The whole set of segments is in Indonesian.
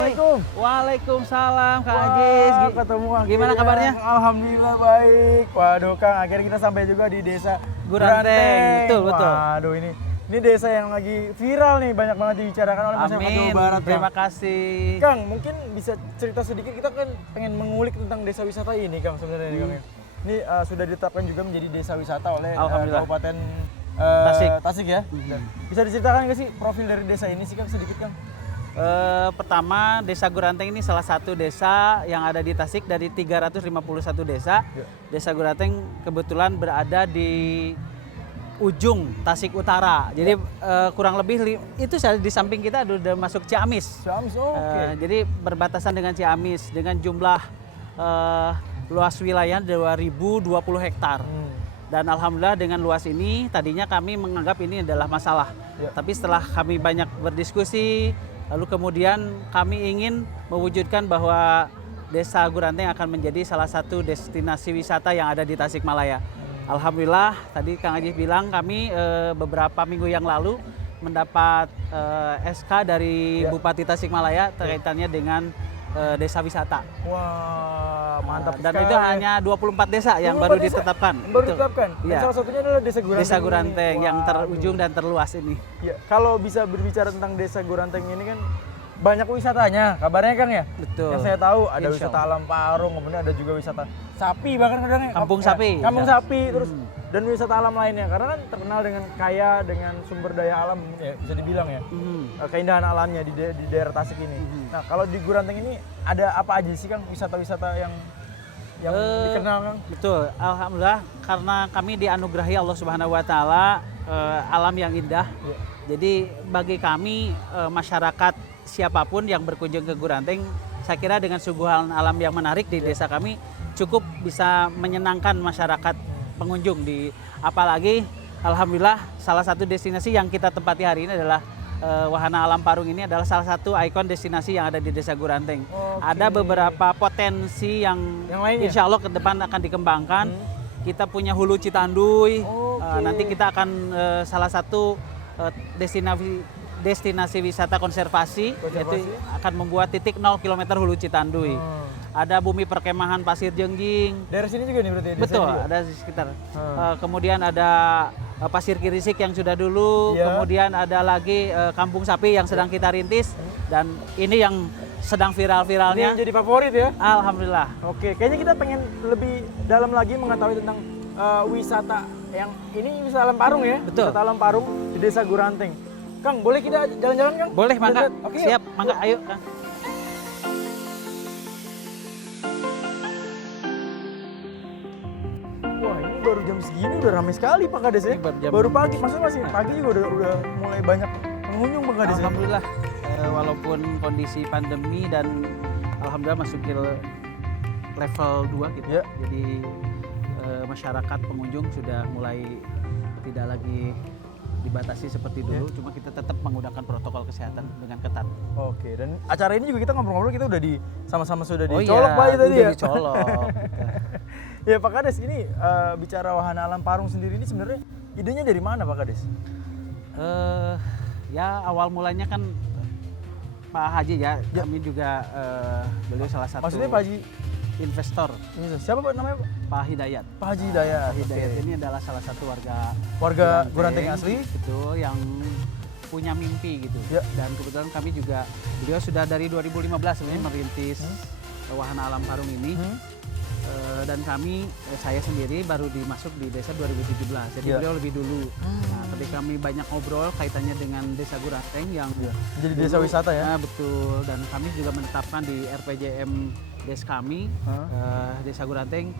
Assalamualaikum. Waalaikumsalam Kak Ajis. Ketemu akhirnya. Gimana kabarnya? Alhamdulillah baik. Waduh Kang, akhirnya kita sampai juga di desa Guranteng. Betul. Waduh ini desa yang lagi viral nih, banyak banget dibicarakan oleh masyarakat Jawa Barat. Terima Kang. kasih. Kang, mungkin bisa cerita sedikit, kita kan pengen mengulik tentang desa wisata ini Kang sebenarnya nih Kang. Ini sudah ditetapkan juga menjadi desa wisata oleh Kabupaten Tasik ya. Bisa diceritakan nggak sih profil dari desa ini sih Kang sedikit Kang? Pertama, Desa Guranteng ini salah satu desa yang ada di Tasik dari 351 desa. Desa Guranteng kebetulan berada di ujung Tasik Utara. Jadi kurang lebih itu di samping kita udah masuk Ciamis. Ciamis, oke. Jadi berbatasan dengan Ciamis dengan jumlah luas wilayah 2020 hektar. Dan alhamdulillah dengan luas ini tadinya kami menganggap ini adalah masalah. Tapi setelah kami banyak berdiskusi, lalu kemudian kami ingin mewujudkan bahwa Desa Guranteng akan menjadi salah satu destinasi wisata yang ada di Tasikmalaya. Alhamdulillah tadi Kang Ajis bilang kami beberapa minggu yang lalu mendapat SK dari Bupati Tasikmalaya terkaitannya dengan desa wisata. Wah, mantap Dan sekali. itu hanya 24 desa yang baru ditetapkan. Baru ditetapkan. Iya. Salah satunya adalah Desa Guranteng. Desa Guranteng ini. yang terujung dan terluas ini. Ya, kalau bisa berbicara tentang Desa Guranteng ini kan banyak wisatanya, kabarnya Kang ya? Betul. Yang saya tahu ada Insya wisata Allah. alam Parung, kemudian ada juga wisata sapi bahkan kadang Kampung sapi. Kampung sapi terus dan wisata alam lainnya karena kan terkenal dengan kaya dengan sumber daya alam ya bisa dibilang ya. Keindahan alamnya di daerah Tasik ini. Nah, kalau di Guranteng ini ada apa aja sih Kang wisata-wisata yang dikenal Kang? Betul. Alhamdulillah karena kami dianugerahi Allah Subhanahu wa taala alam yang indah. Jadi bagi kami masyarakat siapapun yang berkunjung ke Guranteng, saya kira dengan suguhan alam yang menarik di desa kami cukup bisa menyenangkan masyarakat pengunjung apalagi alhamdulillah salah satu destinasi yang kita tempati hari ini adalah Wahana Alam Parung ini adalah salah satu ikon destinasi yang ada di Desa Guranteng. Ada beberapa potensi yang insya Allah ke depan akan dikembangkan. Kita punya Hulu Citanduy. Nanti kita akan salah satu destinasi wisata konservasi, yaitu akan membuat titik 0 km Hulu Citanduy. Ada bumi perkemahan Pasir Jengging. Daerah sini juga nih berarti ya? Betul, ada di sekitar. Kemudian ada Pasir Kirisik yang sudah dulu, kemudian ada lagi Kampung Sapi yang sedang kita rintis, dan ini yang sedang viral-viralnya. Ini yang jadi favorit ya? Alhamdulillah. Oke, kayaknya kita pengen lebih dalam lagi mengetahui tentang wisata yang ini wisata alam Parung ya? Betul. Wisata alam Parung di Desa Guranteng. Kang, boleh kita jalan-jalan Kang? Boleh, mangga. Oke, Siap, mangga, ayo Kang. Wah, ini baru jam segini udah ramai sekali Pak Kades ya? Baru pagi, maksudnya masih pagi juga udah mulai banyak pengunjung Pak Kades ya? Alhamdulillah, walaupun kondisi pandemi dan alhamdulillah masuk ke level 2 gitu. Jadi masyarakat pengunjung sudah mulai tidak lagi dibatasi seperti dulu, cuma kita tetap menggunakan protokol kesehatan dengan ketat. Oke, dan acara ini juga kita ngobrol-ngobrol, kita udah sama-sama sudah Oh dicolok iya, Pak tadi ya? dicolok. Ya Pak Kades, ini bicara Wahana Alam Parung sendiri ini sebenarnya idenya dari mana Pak Kades? Ya awal mulanya kan Pak Haji ya, kami juga beliau salah satu. Maksudnya Pak Haji? Investor. Siapa Pak namanya Pak? Pak Hidayat. Pak Haji Hidayat. Pak Hidayat ini adalah salah satu warga Guranteng asli. Betul, yang punya mimpi gitu. Dan kebetulan kami juga, beliau sudah dari 2015 sebenarnya merintis Wahana Alam Parung ini. Dan kami, saya sendiri baru dimasuk di desa 2017. Jadi beliau lebih dulu. Nah, ketika kami banyak ngobrol kaitannya dengan Desa Guranteng yang jadi desa wisata ya? Betul, dan kami juga menetapkan di RPJM Des kami, Desa Guranteng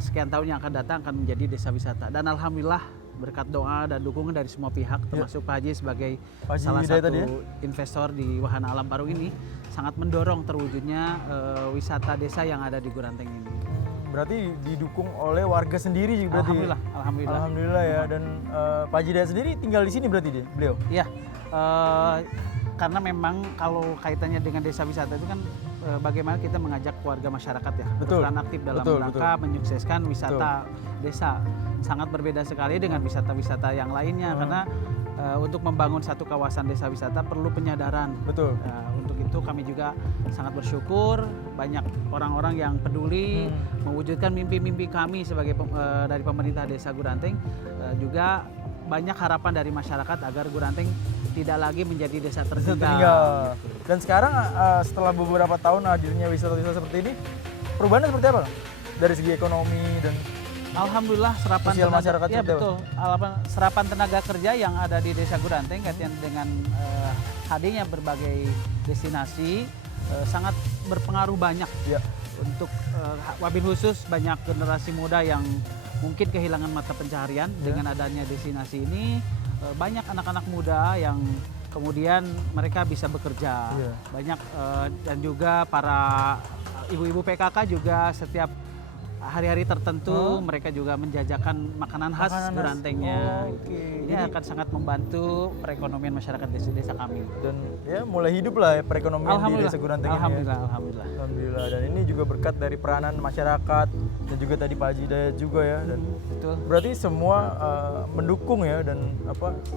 sekian tahun yang akan datang akan menjadi desa wisata. Dan alhamdulillah berkat doa dan dukungan dari semua pihak, termasuk Pak Haji sebagai salah satu investor di Wahana Alam Parung ini, sangat mendorong terwujudnya wisata desa yang ada di Guranteng ini. Berarti didukung oleh warga sendiri juga berarti? Alhamdulillah ya. Dan Pak Haji Hidayat sendiri tinggal di sini berarti beliau? Iya, karena memang kalau kaitannya dengan desa wisata itu kan bagaimana kita mengajak warga masyarakat ya berperan aktif dalam rangka menyukseskan wisata desa. Sangat berbeda sekali dengan wisata-wisata yang lainnya karena untuk membangun satu kawasan desa wisata perlu penyadaran. Betul. Untuk itu kami juga sangat bersyukur banyak orang-orang yang peduli mewujudkan mimpi-mimpi kami sebagai dari pemerintah Desa Guranteng. Juga banyak harapan dari masyarakat agar Guranteng tidak lagi menjadi desa tertinggal. Dan sekarang setelah beberapa tahun hadirnya wisata-wisata seperti ini, perubahannya seperti apa? Dari segi ekonomi dan Alhamdulillah serapan sosial tenaga, masyarakat ya seperti apa? betul. Serapan tenaga kerja yang ada di Desa Guranteng kaitan dengan hadirnya berbagai destinasi sangat berpengaruh banyak untuk wabil khusus banyak generasi muda yang mungkin kehilangan mata pencaharian dengan adanya destinasi ini. Banyak anak-anak muda yang kemudian mereka bisa bekerja. Banyak dan juga para ibu-ibu PKK juga setiap hari-hari tertentu mereka juga menjajakan makanan khas Gurantengnya. Ini akan sangat membantu perekonomian masyarakat desa-desa kami. Dan ya mulai hidup lah ya perekonomian di Desa Guranteng ini. Alhamdulillah. Dan ini juga berkat dari peranan masyarakat dan juga tadi Pak Haji Dayat juga ya. Dan betul. Berarti semua mendukung ya dan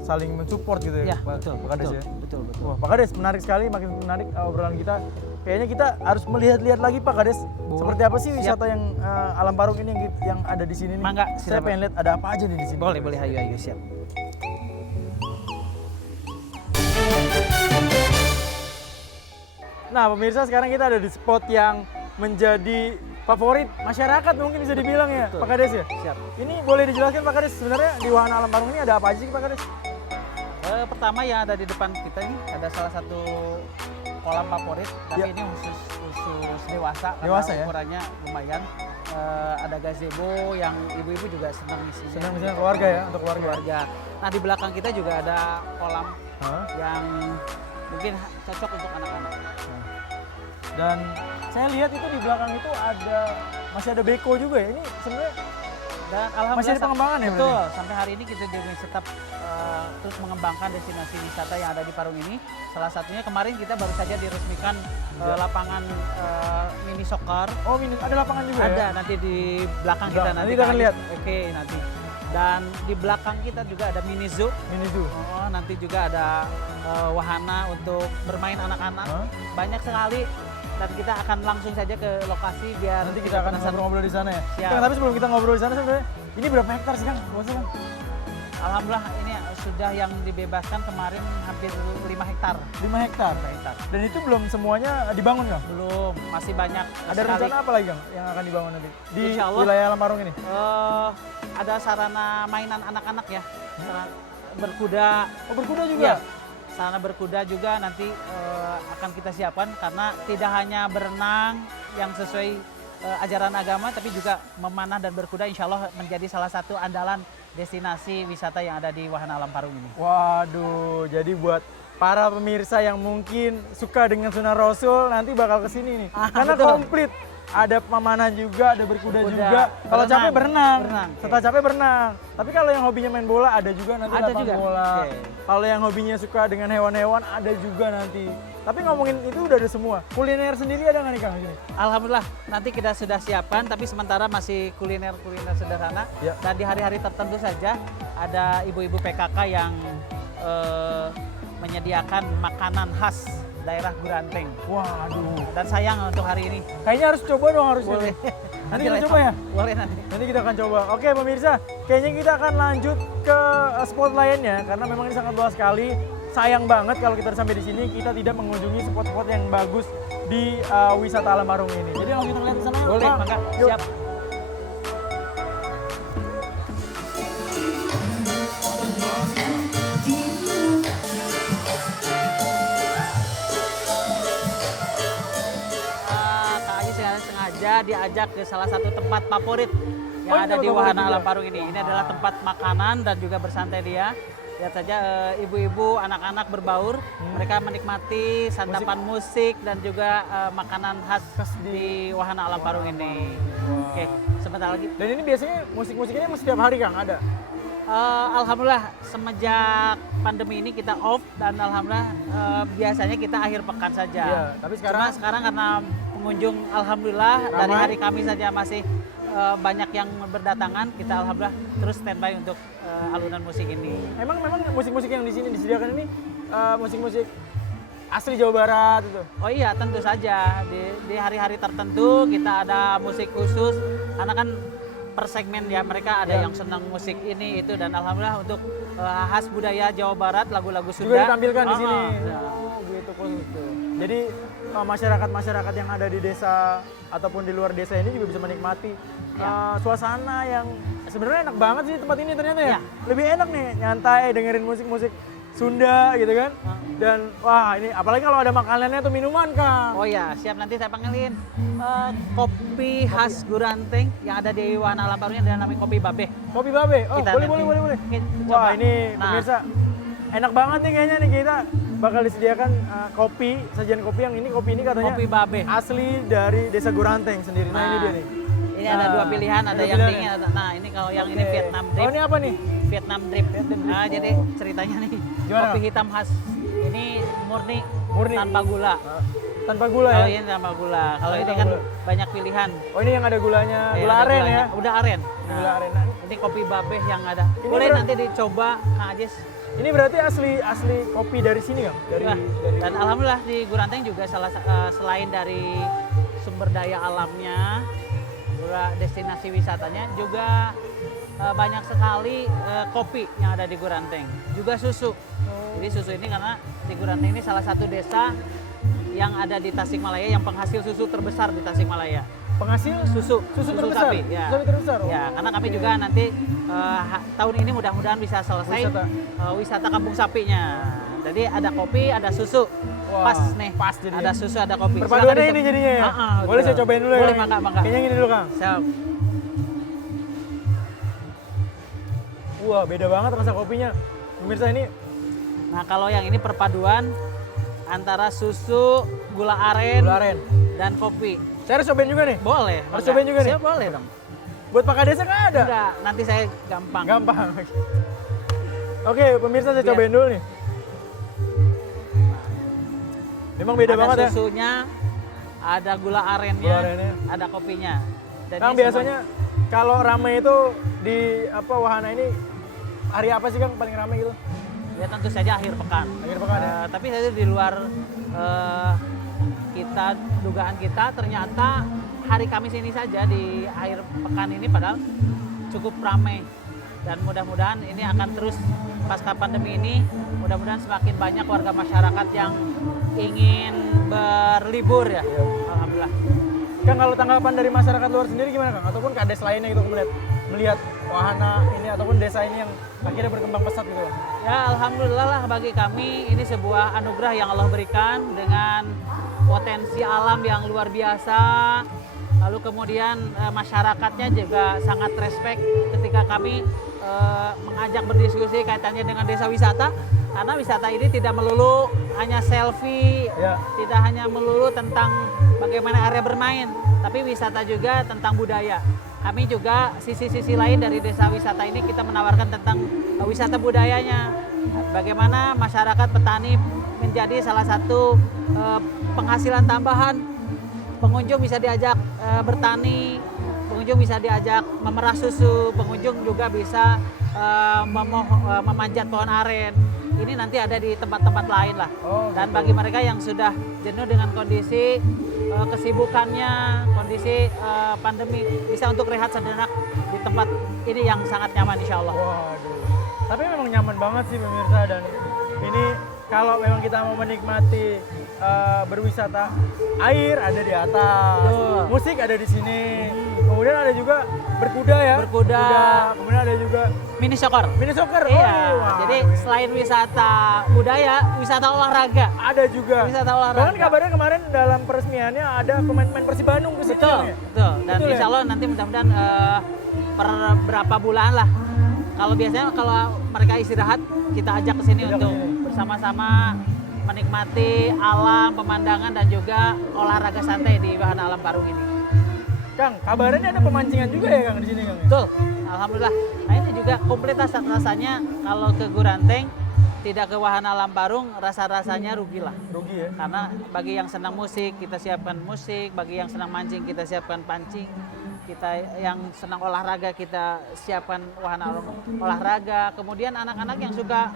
saling mensupport gitu ya, Pak Kades ya. Betul. Wah, Pak Kades menarik sekali, makin menarik obrolan kita. Kayaknya kita harus melihat-lihat lagi Pak Kades. Seperti apa sih wisata yang Alam Parung ini yang ada di sini nih? Mangga, saya pengen lihat ada apa aja nih di sini. Boleh, ayo siap. Nah, pemirsa sekarang kita ada di spot yang menjadi favorit masyarakat mungkin bisa dibilang ya, Pak Kades ya? Siap. Ini boleh dijelaskan Pak Kades, sebenarnya di Wahana Alam Parung ini ada apa aja sih Pak Kades? Pertama yang ada di depan kita ini ada salah satu kolam favorit, tapi ini khusus dewasa karena ukurannya lumayan. Ada gazebo yang ibu-ibu juga senang isinya. Senang misalnya keluarga ya, untuk keluarga. Nah di belakang kita juga ada kolam yang mungkin cocok untuk anak-anak. Dan saya lihat itu di belakang itu masih ada beko juga ya. Ini sebenarnya dan alhamdulillah masih ada pengembangan ya? Betul, sampai hari ini kita juga tetap terus mengembangkan destinasi wisata yang ada di Parung ini. Salah satunya kemarin kita baru saja diresmikan lapangan mini soccer. Oh, ada lapangan juga ada, ya? nanti di belakang kita nanti kita akan lihat. Oke, nanti. Dan di belakang kita juga ada mini zoo. Oh, nanti juga ada wahana untuk bermain anak-anak. Banyak sekali. Dan kita akan langsung saja ke lokasi biar nanti kita akan ngobrol-ngobrol di sana ya. Siap. Tapi sebelum kita ngobrol di sana sebenarnya ini berapa hektar sih Kang? Luasnya Kang? Alhamdulillah ini sudah yang dibebaskan kemarin hampir 5 hektar. 5 hektar. Dan itu belum semuanya dibangun Kang? Belum, masih banyak. Ada rencana apa lagi Kang yang akan dibangun nanti di Insyaallah, wilayah Alam Parung ini? Ada sarana mainan anak-anak ya. Berkuda. Oh, berkuda juga? Ya. Sarana berkuda juga nanti akan kita siapkan karena tidak hanya berenang yang sesuai ajaran agama tapi juga memanah dan berkuda insya Allah menjadi salah satu andalan destinasi wisata yang ada di Wahana Alam Parung ini. Waduh, jadi buat para pemirsa yang mungkin suka dengan Sunnah Rasul nanti bakal kesini nih. Karena betul. komplit. Ada pemanah juga, ada berkuda juga. Kalau capek berenang. Setelah capek berenang. Tapi kalau yang hobinya main bola ada juga nanti lapangan bola. Kalau yang hobinya suka dengan hewan-hewan ada juga nanti. Tapi ngomongin itu udah ada semua. Kuliner sendiri ada nggak nih Kang di sini? Alhamdulillah nanti kita sudah siapkan tapi sementara masih kuliner sederhana. Dan di hari-hari tertentu saja ada ibu-ibu PKK yang menyediakan makanan khas daerah Guranteng. Waduh. Dan sayang untuk hari ini. Kayaknya harus coba dong harusnya. Boleh. Nanti kita coba ya? Boleh nanti. Nanti kita akan coba. Oke pemirsa, kayaknya kita akan lanjut ke spot lainnya karena memang ini sangat luas sekali. Sayang banget kalau kita sampai di sini kita tidak mengunjungi spot-spot yang bagus di wisata Alam Parung ini. Jadi langsung kita lihat ke sana. Boleh, maka siap. Diajak ke salah satu tempat favorit yang ada di Wahana Alam Parung ini. Ini adalah tempat makanan dan juga bersantai dia. Lihat saja ibu-ibu, anak-anak berbaur. Mereka menikmati santapan musik dan juga makanan khas di Wahana Alam Parung ini. Oke, sebentar lagi. Dan ini biasanya musik-musiknya setiap hari Kang ada? Alhamdulillah semenjak pandemi ini kita off dan alhamdulillah biasanya kita akhir pekan saja. Iya, tapi sekarang karena pengunjung alhamdulillah ramai. Dari hari Kamis saja masih banyak yang berdatangan, kita alhamdulillah terus standby untuk alunan musik ini. Memang musik-musik yang di sini disediakan ini musik-musik asli Jawa Barat itu. Oh iya, tentu saja di hari-hari tertentu kita ada musik khusus karena kan per segmen ya, mereka ada yang senang musik ini itu, dan alhamdulillah untuk khas budaya Jawa Barat, lagu-lagu Sunda Juga ditampilkan di sini. Ya. Oh, gitu khusus tuh. Jadi masyarakat-masyarakat yang ada di desa ataupun di luar desa ini juga bisa menikmati suasana yang sebenarnya enak banget sih tempat ini ternyata ya. Ya. Lebih enak nih nyantai dengerin musik-musik Sunda gitu kan. Dan wah ini apalagi kalau ada makanannya atau minuman Kang. Oh ya, siap, nanti saya panggilin. Kopi khas Guranteng yang ada di Wahana Alam Barunya dan namanya Kopi Babe. Kopi Babe. Oh, Kita boleh. nanti Wah, coba. ini Nah. pemirsa enak banget nih kayaknya nih, kita bakal disediakan kopi, sajian kopi yang ini kopi ini katanya Kopi Babe. asli dari Desa Guranteng sendiri. Nah, ini dia nih. Ini ada dua pilihan, ada yang pilihan dingin, ya? nah ini kalau yang ini Oke. Vietnam Oh, Drip. ini apa nih? Vietnam Drip. Nah, jadi ceritanya nih, Gimana? kopi hitam khas ini murni, Murni. tanpa gula. Tanpa gula Kalau ya? ini tanpa gula. Kalau Oh, ini tanpa kan gula. banyak pilihan. Oh, ini yang ada gulanya, Ya, gula ada aren gulanya. ya? Udah aren. Gula aren. Nah, Ini kopi babeh yang ada. Ini Boleh berat- nanti dicoba Kang Ajis. ini berarti asli kopi dari sini Kang? Wah, dan alhamdulillah di Guranteng juga selain dari sumber daya alamnya, juga destinasi wisatanya, juga banyak sekali kopi yang ada di Guranteng. Juga susu. Jadi susu ini karena di Guranteng ini salah satu desa yang ada di Tasikmalaya yang penghasil susu terbesar di Tasikmalaya. Penghasil Susu terbesar? sapi, ya. Sapi terbesar? Oh. Ya, karena kami juga nanti tahun ini mudah-mudahan bisa selesai Wisata. wisata kampung sapinya. Jadi ada kopi, ada susu. Wah, Pas nih. pas jadinya. Ada susu, ada kopi. Perpaduannya Silakan ini dicoba. jadinya ya? Boleh betul. saya cobain dulu ya? Boleh, Kang? mangga. Kayaknya gini dulu Kang. Siap. Wah, beda banget rasa kopinya. Pemirsa ini Nah, kalau yang ini perpaduan antara susu, gula aren, gula aren. dan kopi. Saya harus cobain juga nih? Boleh. Harus mangga. cobain juga nih? Siap, boleh dong. Buat Pak Kades nggak ada? Enggak, nanti saya gampang. Gampang. Oke, pemirsa saya Biar- cobain dulu nih. Memang beda ada banget ya. susunya, ada gula arennya, Gula arennya. ada kopinya. Dan Kang ini biasanya kalau rame itu di wahana ini hari apa sih Kang paling rame gitu? ya tentu saja akhir pekan. Akhir pekan ya? Tapi saya di luar dugaan kita ternyata hari Kamis ini saja di akhir pekan ini padahal cukup ramai, dan mudah-mudahan ini akan terus pasca pandemi ini, mudah-mudahan semakin banyak warga masyarakat yang ingin berlibur ya. Iya. Alhamdulillah. Kang, kalau tanggapan dari masyarakat luar sendiri gimana Kang? Ataupun kades lainnya gitu melihat wahana ini ataupun desa ini yang akhirnya berkembang pesat gitu Kang? Ya alhamdulillah lah, bagi kami ini sebuah anugerah yang Allah berikan dengan potensi alam yang luar biasa. Lalu kemudian masyarakatnya juga sangat respect ketika kami mengajak berdiskusi kaitannya dengan desa wisata. Karena wisata ini tidak melulu hanya selfie, Ya. tidak hanya melulu tentang bagaimana area bermain, tapi wisata juga tentang budaya. Kami juga sisi-sisi lain dari desa wisata ini kita menawarkan tentang wisata budayanya. Bagaimana masyarakat petani menjadi salah satu penghasilan tambahan. Pengunjung bisa diajak bertani, pengunjung bisa diajak memerah susu, pengunjung juga bisa memanjat pohon aren. Ini nanti ada di tempat-tempat lain lah. Oh, Dan gitu. bagi mereka yang sudah jenuh dengan kondisi kesibukannya, kondisi pandemi, bisa untuk rehat sejenak di tempat ini yang sangat nyaman insya Allah. Waduh. Tapi memang nyaman banget sih pemirsa, dan ini kalau memang kita mau menikmati berwisata, air ada di atas, Betul. musik ada di sini, kemudian ada juga berkuda ya, Berkuda. kemudian ada juga Mini soccer. mini soccer. Iya, wah. jadi selain wisata budaya, wisata olahraga. ada juga. Wisata olahraga. Bahkan kabarnya kemarin dalam peresmiannya ada pemain-pemain Persib Bandung ke sini. Betul, Bang, ya? betul. Dan Betul ya? insya Allah nanti mudah-mudahan per berapa bulan lah. Kalau biasanya kalau mereka istirahat, kita ajak ke sini Ajak ke untuk sini. bersama-sama menikmati alam, pemandangan, dan juga olahraga santai di Wahana Alam Parung ini. Kang, kabarnya ada pemancingan juga ya Kang di sini Kang? Betul, alhamdulillah. Nah ini juga komplit rasanya kalau ke Guranteng, tidak ke Wahana Alam Parung, rasa-rasanya rugilah. Rugi ya? Karena bagi yang senang musik, kita siapkan musik. Bagi yang senang mancing, kita siapkan pancing. kita yang senang olahraga kita siapkan wahana olahraga. Kemudian anak-anak yang suka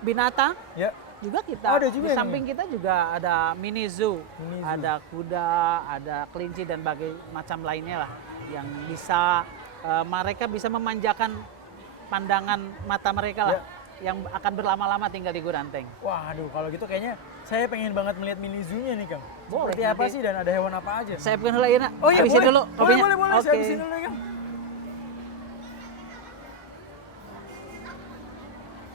binatang Ya. juga kita. Oh, ada juga di ini? samping kita juga ada mini zoo, Mini zoo. ada kuda, ada kelinci dan bagai macam lainnya lah yang bisa mereka bisa memanjakan pandangan mata mereka lah yang akan berlama-lama tinggal di Guranteng. Waduh, kalau gitu kayaknya saya pengen banget melihat mini zoo-nya nih, Kang. Boleh, Seperti apa nanti. sih dan ada hewan apa aja? Saya bikin dulu ya, Nak. Oh iya, Habisin boleh. dulu Boleh, kopinya. boleh, boleh. Saya Oke. habisin dulu ya, Kang.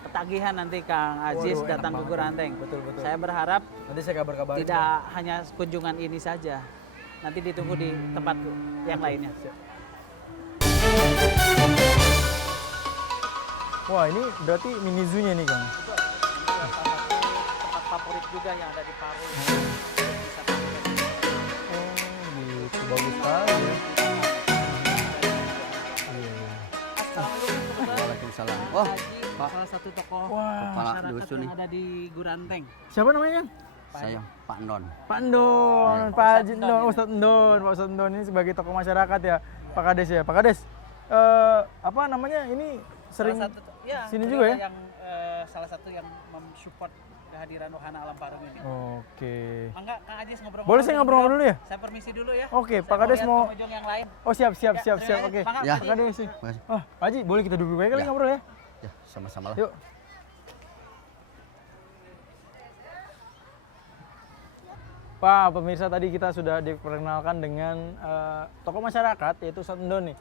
Ketagihan nanti Kang Aziz Waduh, enak datang ke banget. Guranteng. Betul, betul. Saya berharap Nanti saya kabar-kabarin. tidak hanya kunjungan ini saja. Nanti ditunggu di tempat yang lainnya. Wah, ini berarti mini zoo-nya nih, Kang. Tempat favorit juga yang ada di Paru. Oh, gitu. Bagus sekali ya. Iya. Waalaikumsalam. Oh, Pak. Salah satu tokoh Wah, Kepala masyarakat dusun yang nih. ada di Guranteng. siapa namanya, Kang? Saya Pak Ndon. Pak Ndon, Iya. Pak Haji Ustadz Ndon, Ndon, Ustadz Ndon, Pak Ustadz Ndon ini sebagai tokoh masyarakat ya, Pak Kades ya. Pak Kades, apa namanya ini sering sini beliau juga ya? Yang salah satu yang mensupport kehadiran wahana alam Parung ini. Oke. Mangga Kang Aziz ngobrol. Boleh saya ngobrol-ngobrol dulu ya? Saya permisi dulu ya. Oke, Saya Pak Kades lihat mau. pengunjung yang lain. Oh siap, siap, Ya, siap, terima siap. kasih. Oke. Mangga, Ya. Pak Kades sih. Makasih. Oh, Pak Haji, boleh kita duduk kali Ya. ngobrol ya? Ya, sama-sama lah. Yuk. Pak, pemirsa tadi kita sudah diperkenalkan dengan tokoh masyarakat yaitu Ustadz Ndon nih.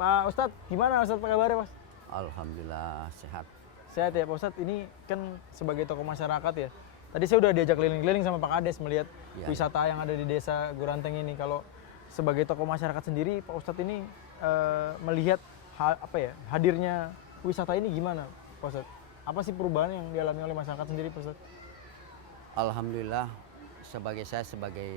Pak Ustadz, gimana Ustadz, apa kabarnya Mas? Alhamdulillah sehat. Sehat ya Pak Ustadz, ini kan sebagai tokoh masyarakat ya. Tadi saya udah diajak keliling-keliling sama Pak Kades melihat Ya. wisata yang ada di desa Guranteng ini. Kalau sebagai tokoh masyarakat sendiri, Pak Ustadz ini melihat hadirnya wisata ini gimana Pak Ustadz? Apa sih perubahan yang dialami oleh masyarakat sendiri Pak Ustadz? Alhamdulillah saya sebagai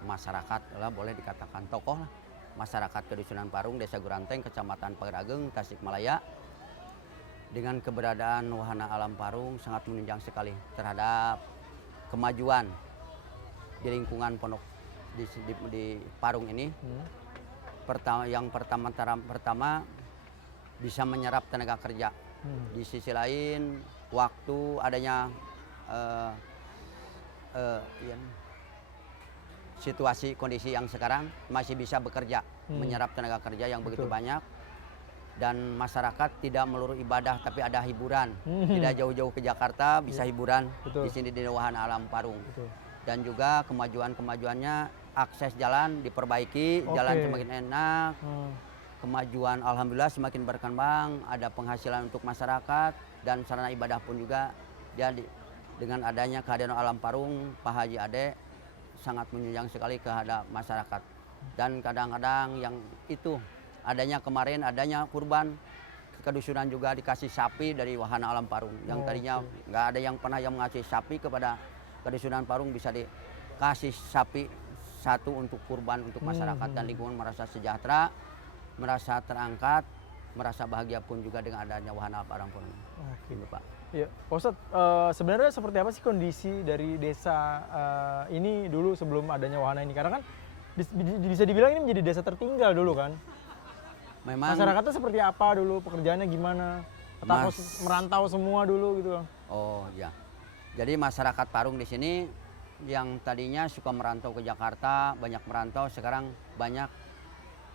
masyarakat lah boleh dikatakan tokoh lah. Masyarakat Kedusunan Parung, Desa Guranteng, Kecamatan Pagerageng, Tasikmalaya. Dengan keberadaan wahana alam Parung sangat menunjang sekali terhadap kemajuan di lingkungan pondok di Parung ini. Pertama bisa menyerap tenaga kerja. Di sisi lain waktu adanya situasi kondisi yang sekarang masih bisa bekerja, menyerap tenaga kerja yang begitu Betul. banyak, dan masyarakat tidak melulu ibadah tapi ada hiburan. Tidak jauh-jauh ke Jakarta bisa hiburan Betul. di sini di wahana alam Parung. Betul. Dan juga kemajuannya akses jalan diperbaiki, jalan Oke. semakin enak, kemajuan alhamdulillah semakin berkembang, ada penghasilan untuk masyarakat dan sarana ibadah pun juga. Jadi dengan adanya kehadiran alam Parung, Pak Haji Ade sangat menunjang sekali kehadap masyarakat. Dan kadang-kadang yang itu adanya kemarin adanya kurban kedusunan juga dikasih sapi dari wahana alam Parung. Yang tadinya nggak ada yang pernah yang mengasih sapi kepada kedusunan Parung, bisa dikasih sapi satu untuk kurban untuk masyarakat dan lingkungan merasa sejahtera, merasa terangkat, merasa bahagia pun juga dengan adanya wahana alam Parung. Oke. Gitu, Pak. Ya, Pak Ustadz, sebenarnya seperti apa sih kondisi dari desa ini dulu sebelum adanya wahana ini? Karena kan bisa dibilang ini menjadi desa tertinggal dulu kan. Memang Masyarakatnya seperti apa dulu, pekerjaannya gimana? Atau merantau semua dulu gitu kan? oh ya. Jadi masyarakat Parung di sini yang tadinya suka merantau ke Jakarta, banyak merantau, sekarang banyak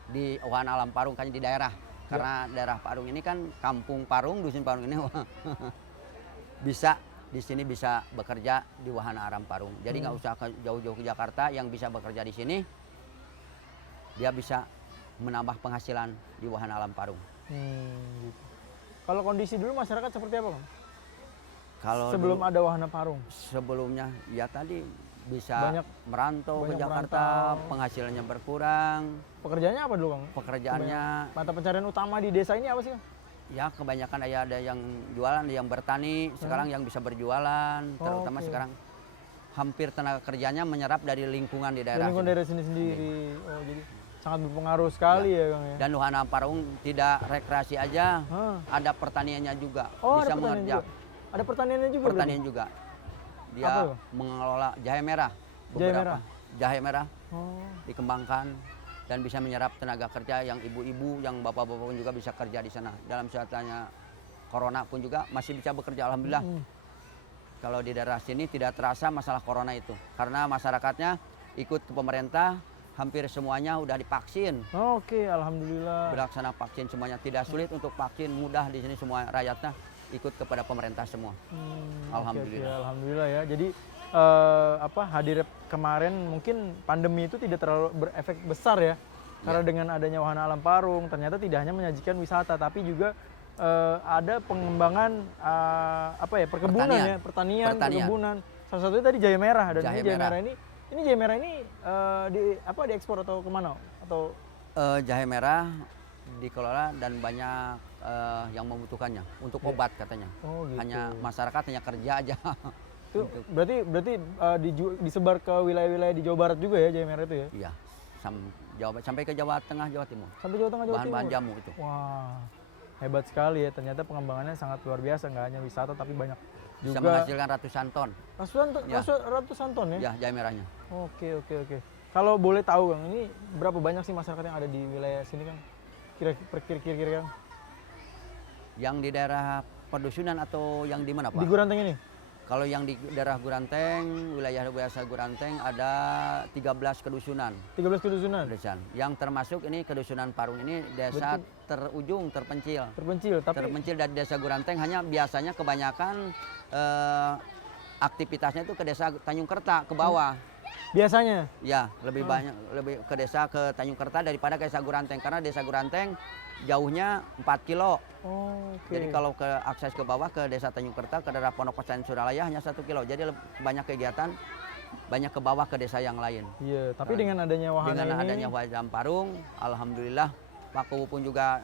di wahana alam Parung kan di daerah. Karena daerah Parung ini kan kampung Parung, dusun Parung ini bisa di sini bisa bekerja di wahana alam Parung. Jadi nggak usah jauh-jauh ke Jakarta, yang bisa bekerja di sini dia bisa menambah penghasilan di wahana alam Parung. Gitu. Kalau kondisi dulu masyarakat seperti apa, Bang? Kalau Sebelum dulu- ada wahana Parung? sebelumnya ya tadi bisa Banyak- merantau ke banyak Jakarta, merantau. penghasilannya berkurang, Pekerjaannya apa dulu, Bang? pekerjaannya Mata pencarian utama di desa ini apa sih, Bang? ya kebanyakan ada yang jualan, ada yang bertani, sekarang yang bisa berjualan, terutama Oke. sekarang hampir tenaga kerjanya menyerap dari lingkungan di daerah Lingkungan sini. daerah sini sendiri. Oh, jadi sangat berpengaruh sekali ya, Kang ya. Dan wahana Parung tidak rekreasi aja, Hah. ada pertaniannya juga, Oh, bisa ada pertanian mengerja juga. Ada pertaniannya juga. pertanian juga. Dia Apa itu? mengelola jahe merah, Jahe beberapa merah? jahe merah berarti? Oh. dikembangkan, dan bisa menyerap tenaga kerja yang ibu-ibu, yang bapak-bapak pun juga bisa kerja di sana. Dalam suasana corona pun juga masih bisa bekerja, alhamdulillah. Kalau di daerah sini tidak terasa masalah corona itu, karena masyarakatnya ikut ke pemerintah, hampir semuanya udah divaksin. Oke, alhamdulillah. Berlaksana vaksin semuanya, tidak sulit untuk vaksin, mudah di sini semua rakyatnya ikut kepada pemerintah semua. Alhamdulillah. Oke, alhamdulillah ya. Jadi hadir kemarin mungkin pandemi itu tidak terlalu berefek besar ya. Karena dengan adanya wahana alam parung ternyata tidak hanya menyajikan wisata tapi juga ada pengembangan perkebunan, pertanian, perkebunan. Salah satunya tadi jahe merah dan Jahe jahe merah. merah ini diekspor atau kemana? Atau Jahe merah dikelola dan banyak yang membutuhkannya untuk obat katanya. Oh, gitu. Hanya masyarakat hanya kerja aja. Itu berarti disebar ke wilayah-wilayah di Jawa Barat juga ya jahe merah itu ya? Iya, sampai ke Jawa Tengah, Jawa Timur. Sampai Jawa Tengah, Jawa Timur. Bahan-bahan jamu itu. Wah, hebat sekali ya. Ternyata pengembangannya sangat luar biasa, nggak hanya wisata tapi banyak Bisa juga menghasilkan ratusan ton. ya. Ratusan ton ya? Ya, jahe merahnya. Oke. Kalau boleh tahu Kang, ini berapa banyak sih masyarakat yang ada di wilayah sini Kang? Kira-kira Kang? Yang di daerah pedusunan atau yang di mana, Pak? Di Guranteng ini? Kalau yang di daerah Guranteng, wilayah biasa Guranteng ada 13 kedusunan. 13 kedusunan? Kedusunan. Yang termasuk ini kedusunan Parung ini desa terujung, terpencil. Terpencil dari desa Guranteng, hanya biasanya kebanyakan aktivitasnya itu ke desa Tanjung Kerta, ke bawah. Biasanya? Ya, lebih banyak ke desa ke Tanjung Kerta daripada ke desa Guranteng. Karena desa Guranteng jauhnya 4 kilo. Oke. Jadi kalau ke akses ke bawah ke desa Tanjung Kerta, ke daerah Pondok Pesantren Suralaya hanya 1 kilo. Jadi banyak kegiatan, banyak ke bawah ke desa yang lain. Iya, tapi dengan adanya wahana Dengan ini, adanya wahana parung, alhamdulillah Pak Kubu pun juga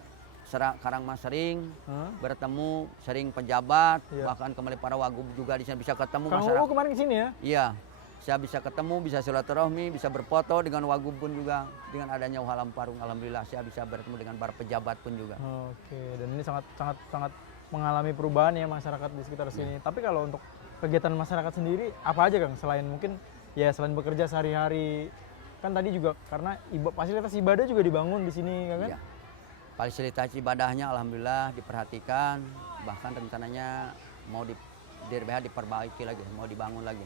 Karangmas sering bertemu, sering pejabat, bahkan kembali para wagub juga di sini bisa ketemu Kang masyarakat. Uu kemarin kesini ya? Iya, saya bisa ketemu, bisa silaturahmi, bisa berfoto dengan wagub pun juga. Dengan adanya wahana parung, alhamdulillah saya bisa bertemu dengan para pejabat pun juga. Oke, dan ini sangat mengalami perubahan ya masyarakat di sekitar sini. Tapi kalau untuk kegiatan masyarakat sendiri apa aja Kang? Selain mungkin ya selain bekerja sehari-hari, kan tadi juga karena fasilitas ibadah juga dibangun di sini kan? Iya. Fasilitas ibadahnya alhamdulillah diperhatikan, bahkan rencananya mau di DRBH diperbaiki lagi, mau dibangun lagi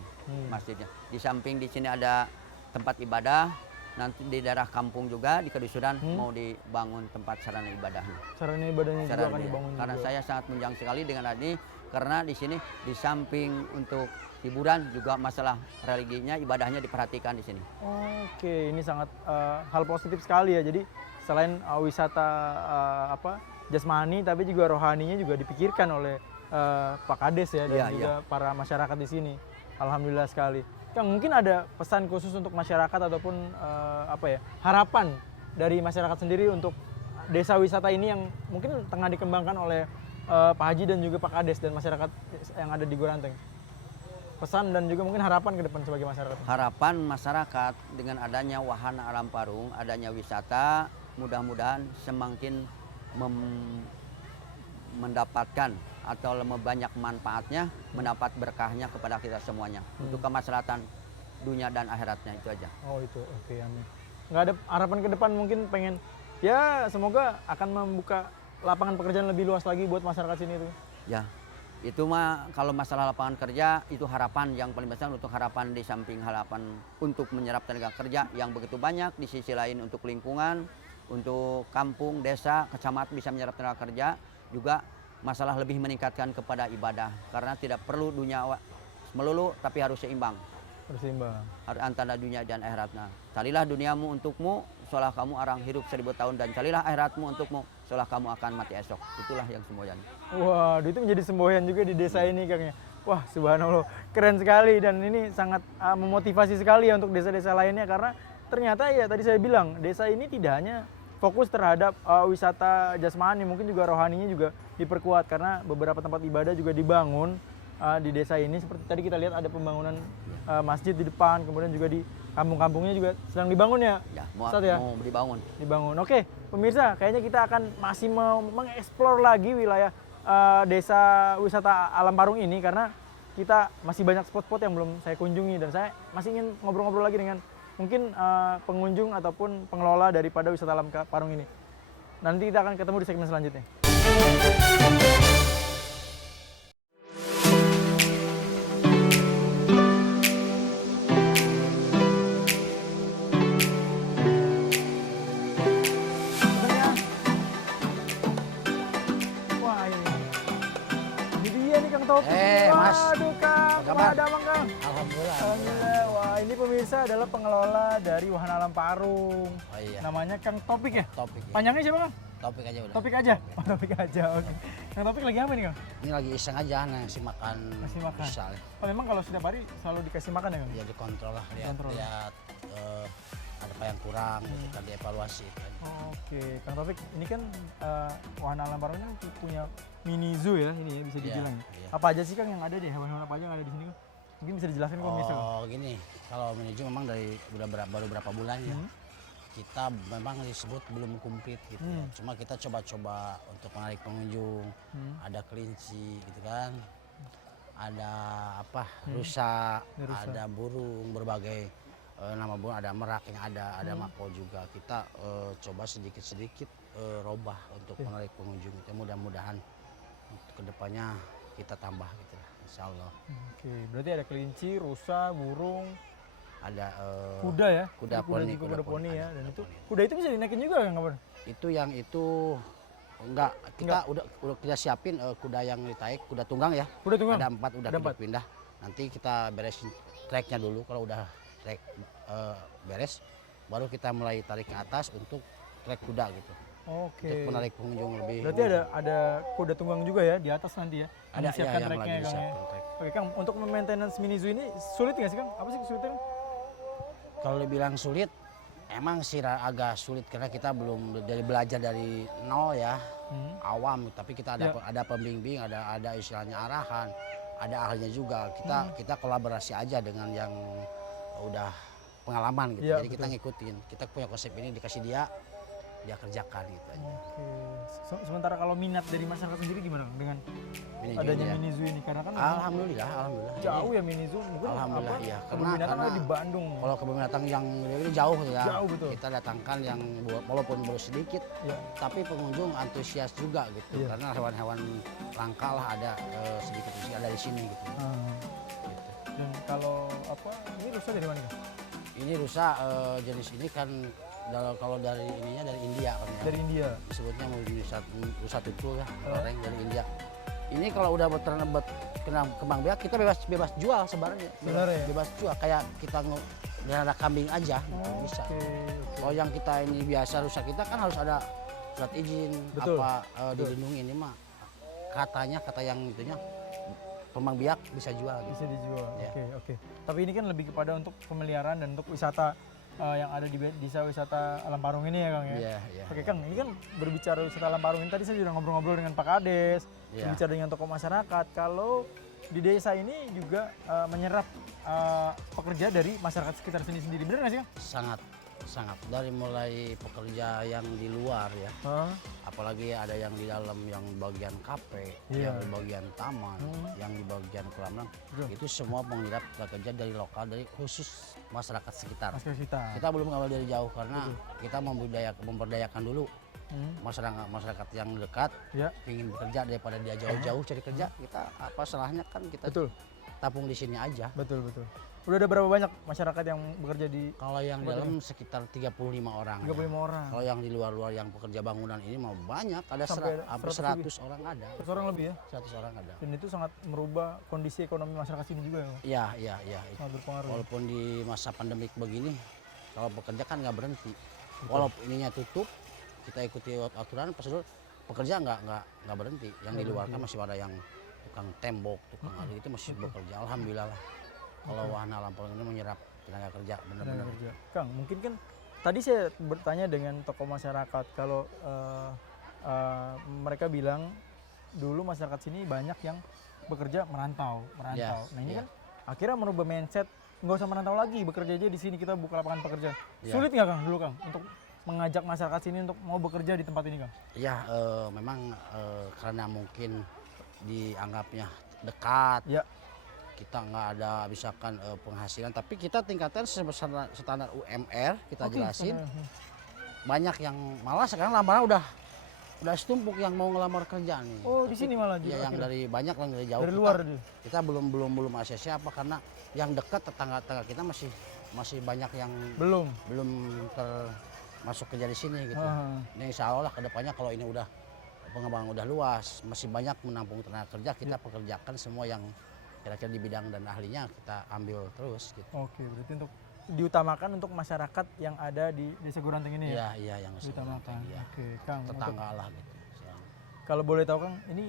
masjidnya. Di samping di sini ada tempat ibadah, nanti di daerah kampung juga di kedusunan mau dibangun tempat sarana ibadahnya. Sarana ibadahnya juga akan dibangun Karena juga. saya sangat menjang sekali dengan ini, karena di sini di samping untuk hiburan juga masalah religinya, ibadahnya diperhatikan di sini. Oke, ini sangat hal positif sekali ya. Jadi selain wisata jasmani, tapi juga rohaninya juga dipikirkan oleh Pak Kades ya dan juga para masyarakat di sini. Alhamdulillah sekali. Kang, mungkin ada pesan khusus untuk masyarakat ataupun harapan dari masyarakat sendiri untuk desa wisata ini yang mungkin tengah dikembangkan oleh Pak Haji dan juga Pak Kades dan masyarakat yang ada di Guranteng. Pesan dan juga mungkin harapan ke depan sebagai masyarakat. Harapan masyarakat dengan adanya wahana alam parung, adanya wisata, mudah-mudahan semakin mendapatkan atau lebih banyak manfaatnya, mendapat berkahnya kepada kita semuanya untuk kemaslahatan dunia dan akhiratnya, itu aja. Oh itu, oke, amin. Nggak ada harapan ke depan mungkin pengen ya semoga akan membuka lapangan pekerjaan lebih luas lagi buat masyarakat sini tuh. Ya, itu mah kalau masalah lapangan kerja itu harapan yang paling besar, untuk harapan di samping harapan untuk menyerap tenaga kerja yang begitu banyak, di sisi lain untuk lingkungan, untuk kampung, desa, kecamatan bisa menyerap tenaga kerja, juga masalah lebih meningkatkan kepada ibadah, karena tidak perlu dunia melulu tapi harus seimbang. Berseimbang. Harus antara dunia dan akhiratnya. Carilah duniamu untukmu, seolah kamu orang hidup 1000 tahun, dan carilah akhiratmu untukmu, seolah kamu akan mati esok. Itulah yang semboyan. Wah, itu menjadi semboyan juga di desa ini Kang ya. Wah, subhanallah, keren sekali dan ini sangat memotivasi sekali ya untuk desa-desa lainnya, karena ternyata ya tadi saya bilang desa ini tidak hanya fokus terhadap wisata jasmani, mungkin juga rohaninya juga diperkuat karena beberapa tempat ibadah juga dibangun di desa ini. Seperti tadi kita lihat ada pembangunan masjid di depan, kemudian juga di kampung-kampungnya juga sedang dibangun ya. Ya, mau dibangun. Dibangun. Oke, pemirsa, kayaknya kita akan masih mengeksplor lagi wilayah desa wisata alam parung ini, karena kita masih banyak spot-spot yang belum saya kunjungi dan saya masih ingin ngobrol-ngobrol lagi dengan mungkin pengunjung ataupun pengelola daripada wisata alam Parung ini. Nanti kita akan ketemu di segmen selanjutnya. Wah, ini dia nih Kang Taufik. Mas. Waduh Kang, Apa kabar? ada Bang Kang. Alhamdulillah. Alhamdulillah. Wah, ini pemirsa adalah pengelola dari Wahana Alam Parung. Oh iya. Namanya Kang Taufik ya? Topik. Ya. Panjangnya siapa Kang? Topik aja udah. Taufik aja? Oh, Taufik aja, oke. Kang Taufik lagi apa nih Kang? Ini lagi iseng aja ngasih makan. Ngasih makan. Misalnya. Oh, memang kalau setiap hari selalu dikasih makan ya Kang? Ya dikontrol lah. Kontrol. Lihat ada apa yang kurang, gitu kan dievaluasi. Kan. Oh, oke, Kang Taufik, ini kan Wahana Alam Parung ini punya mini zoo ya, ini ya bisa Iya, dibilang. iya. Apa aja sih Kang yang ada deh, hewan-hewan apa aja yang ada di sini Kang? Mungkin bisa dijelasin kok biasa Kang? Oh gini, kalau menuju memang dari baru berapa bulan ya. Kita memang disebut belum komplit gitu ya. Cuma kita coba-coba untuk menarik pengunjung. Ada kelinci gitu kan. Ada apa? Rusa, Rusa. ada burung berbagai nama burung, ada merak yang ada mako juga. Kita coba sedikit-sedikit robah untuk menarik pengunjung. Ya, mudah-mudahan untuk kedepannya kita tambah gitu lah, insya Allah. Oke, berarti ada kelinci, rusa, burung, Ada kuda ya? kuda Ada poni, juga, kuda poni ya. ada Dan kuda itu poni. kuda itu bisa dinaikin juga kan kapan? Itu yang itu enggak, kita udah kita siapin kuda yang ditaik, kuda tunggang ya. Kuda tunggang? Ada 4 udah Ada kita 4. pindah. Nanti kita beresin treknya dulu, kalau udah trek beres baru kita mulai tarik ke atas untuk trek kuda gitu. Oke. Untuk menarik pengunjung lebih. Berarti ada kuda tunggang juga ya di atas nanti ya? ada ya, Disiapkan yang treknya lagi ya Kang ya? disiapkan trek. Oke Kang, untuk maintenance mini zoo ini sulit nggak sih Kang? Apa sih kesulitan? Kalau dibilang sulit, emang sih agak sulit karena kita belum belajar dari nol ya, awam. Tapi kita ada pembimbing, ada istilahnya arahan, ada ahlinya juga. Kita kolaborasi aja dengan yang udah pengalaman gitu. Iya, Jadi kita ngikutin. Kita punya konsep ini dikasih dia kerjakan gitu aja. Oke. Sementara kalau minat dari masyarakat sendiri gimana Kang dengan Mini adanya zoo ya. mini zoo ini? Karena kan memang Alhamdulillah. jauh ya mini zoo. Mungkin Alhamdulillah, apa, iya. kebun Karena- binatang karena ada di Bandung. Kalau kebun binatang yang ini jauh ya. Jauh, betul. Kita datangkan yang walaupun baru sedikit, Ya. tapi pengunjung antusias juga gitu. Iya. Karena hewan-hewan langka lah ada sedikit ada di sini gitu. Ah. Gitu. Dan kalau apa ini rusa dari mana Kang? Ini rusa jenis ini kan kalau dari ininya dari India kan ya. Dari India. Disebutnya rusa tutul ya, orang dari India. Ini kalau udah kena kembang biak kita bebas jual sebenarnya. Sebenarnya ya? Bebas jual kayak kita ada kambing aja bisa. Oke. Kalau yang kita ini biasa rusa kita kan harus ada surat izin Betul, apa betul. dilindungi. Ini mah kata yang itunya kembang biak bisa jual gitu. Bisa dijual. Ya. Oke. Tapi ini kan lebih kepada untuk pemeliharaan dan untuk wisata yang ada di desa wisata Alam Parung ini ya Kang ya. Iya, iya. Oke Kang, ini kan berbicara wisata Alam Parung ini tadi saya sudah ngobrol-ngobrol dengan Pak Kades, Iya. berbicara dengan tokoh masyarakat. Kalau di desa ini juga menyerap pekerja dari masyarakat sekitar sini sendiri, benar nggak sih Kang? Sangat dari mulai pekerja yang di luar ya, apalagi ada yang di dalam yang bagian kafe, Iya. yang di bagian taman, yang di bagian kolam renang, Betul. itu semua menyerap pekerja dari lokal, dari khusus masyarakat sekitar. Masyarakat kita. Kita belum ngambil dari jauh karena kita memberdayakan dulu masyarakat yang dekat, Ya. ingin bekerja daripada dia jauh-jauh cari kerja. Kita apa salahnya kan kita Betul. tampung di sini aja. Betul. Udah ada berapa banyak masyarakat yang bekerja di Kalau yang di dalam sekitar 35 orang. 35 orang? Kalau yang di luar-luar yang pekerja bangunan ini mau banyak, ada Sampai hampir 100 100 orang ada. 100 orang lebih ya? 100 orang ada. Dan itu sangat merubah kondisi ekonomi masyarakat sini juga ya? Iya. Sangat berpengaruh. Walaupun di masa pandemik begini, kalau bekerja kan nggak berhenti. Walaupun ininya tutup, kita ikuti aturan prosedur, pekerja nggak berhenti. Yang di luar kan masih ada yang tukang tembok, tukang ada itu masih bekerja. Alhamdulillah lah. Kalau Wahana Alam Parung ini menyerap tenaga kerja benar-benar. Tenaga kerja. Kang, mungkin kan tadi saya bertanya dengan tokoh masyarakat kalau mereka bilang dulu masyarakat sini banyak yang bekerja merantau. Ya, Nah ini ya. kan akhirnya merubah mindset, nggak usah merantau lagi, bekerja aja di sini, kita buka lapangan pekerjaan. Ya. Sulit nggak Kang dulu Kang untuk mengajak masyarakat sini untuk mau bekerja di tempat ini Kang? Ya, memang karena mungkin dianggapnya dekat. Ya. kita nggak ada misalkan penghasilan, tapi kita tingkatkan sebesar standar UMR, kita jelasin. Banyak yang malah sekarang lamaran udah setumpuk yang mau ngelamar kerja nih. Oh, di sini malah ya, yang dari banyak yang dari jauh. Dari luar dia. Kita belum ACC apa karena yang dekat tetangga-tetangga kita masih banyak yang belum termasuk kerja di sini gitu. Ini insya Allah kedepannya kalau ini udah pengembangan udah luas, masih banyak menampung tenaga kerja, kita pekerjakan semua yang kira-kira di bidang dan ahlinya kita ambil terus gitu. Oke, berarti untuk diutamakan untuk masyarakat yang ada di Desa Guranteng ini ya? Iya, yang diutamakan. Ya. Oke, Kang. Tetangga lah gitu. Kalau boleh tahu Kang, ini